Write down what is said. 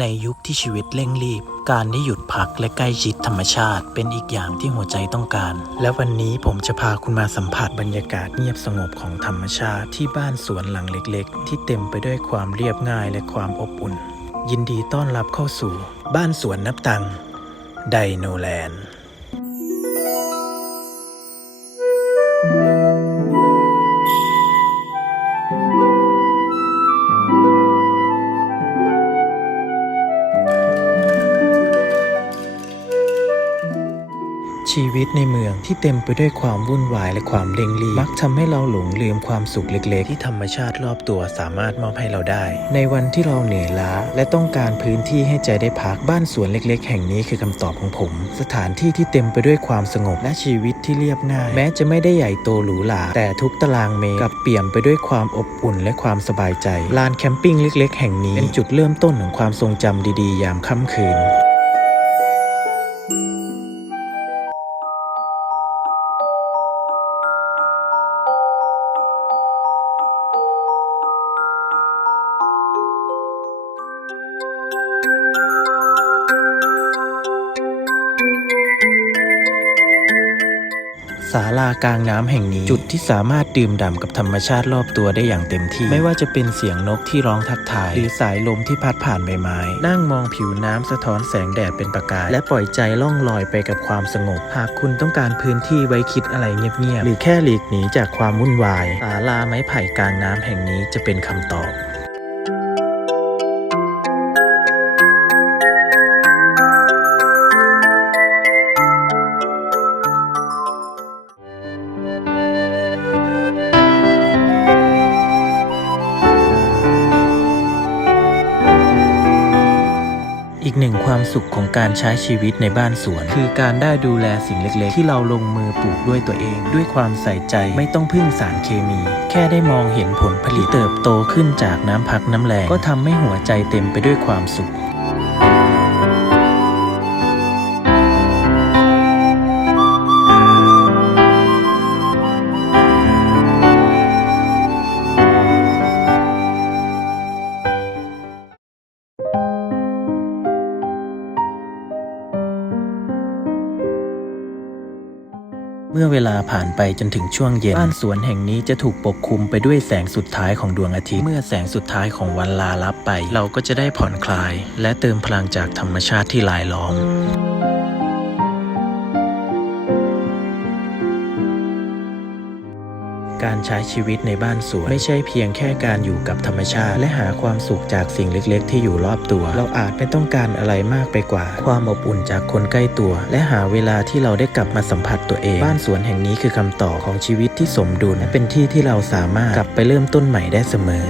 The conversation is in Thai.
ในยุคที่ชีวิตเร่งรีบ การได้หยุดพักและใกล้ชิดธรรมชาติ เป็นอีกอย่างที่หัวใจต้องการ และวันนี้ผมจะพาคุณมาสัมผัสบรรยากาศเงียบสงบของธรรมชาติที่บ้านสวนหลังเล็กๆ ที่เต็มไปด้วยความเรียบง่ายและความอบอุ่น ยินดีต้อนรับเข้าสู่ บ้านสวนนับตังไดโนแลนด์ ชีวิตในเมืองที่เต็มไปด้วยความวุ่นวายและความเร่งรีบมักทำให้เราหลงลืมความสุขเล็กๆ ที่ธรรมชาติรอบตัวสามารถมอบให้เราได้ ในวันที่เราเหนื่อยล้า และต้องการพื้นที่ให้ใจได้พักบ้านสวนเล็กๆ แห่งนี้คือคำตอบของผม สถานที่ที่เต็มไปด้วยความสงบและชีวิตที่เรียบง่าย แม้จะไม่ได้ใหญ่โตหรูหราแต่ทุกตารางเมตรกลับเปี่ยมไปด้วยความอบอุ่นและความสบายใจลานแคมปิ้งเล็ก ๆ แห่งนี้เป็นจุดเริ่มต้นของความทรงจำดีๆ ยามค่ำคืน ศาลากลางน้ำแห่งนี้ จุดที่สามารถดื่มด่ำกับธรรมชาติรอบตัวได้อย่างเต็มที่ ไม่ว่าจะเป็นเสียงนกที่ร้องทักทาย หรือสายลมที่พัดผ่านใบไม้ นั่งมองผิวน้ำสะท้อนแสงแดดเป็นประกาย และปล่อยใจล่องลอยไปกับความสงบ หากคุณต้องการพื้นที่ไว้คิดอะไรเงียบๆหรือแค่หลีกหนีจากความวุ่นวายศาลาไม้ไผ่กลางน้ำแห่งนี้จะเป็นคำตอบ กหนึ่งความสุขของการใช้ชีวิตในบ้านสวน คือการได้ดูแลสิ่งเล็กๆ ที่เราลงมือปลูกด้วยตัวเอง ด้วยความใส่ใจไม่ต้องพึ่งสารเคมี แค่ได้มองเห็นผลผลิตเติบโตขึ้นจากน้ำพักน้ำแรงก็ทำให้หัวใจเต็มไปด้วยความสุข เมื่อเวลาผ่านไปจนถึงช่วงเย็นบ้านสวนแห่งนี้จะถูกปกคลุมไปด้วยแสงสุดท้ายของดวงอาทิตย์ เมื่อแสงสุดท้ายของวันลาลับไป เราก็จะได้ผ่อนคลาย และเติมพลังจากธรรมชาติที่ลายล้อม การใช้ชีวิตในบ้านสวน ไม่ใช่เพียงแค่การอยู่กับธรรมชาติ และหาความสุขจากสิ่งเล็กๆ ที่อยู่รอบตัว เราอาจไม่ต้องการอะไรมากไปกว่า ความอบอุ่นจากคนใกล้ตัว และหาเวลาที่เราได้กลับมาสัมผัสตัวเอง บ้านสวนแห่งนี้คือคำตอบของชีวิตที่สมดุลและเป็นที่ที่เราสามารถกลับไปเริ่มต้นใหม่ได้เสมอ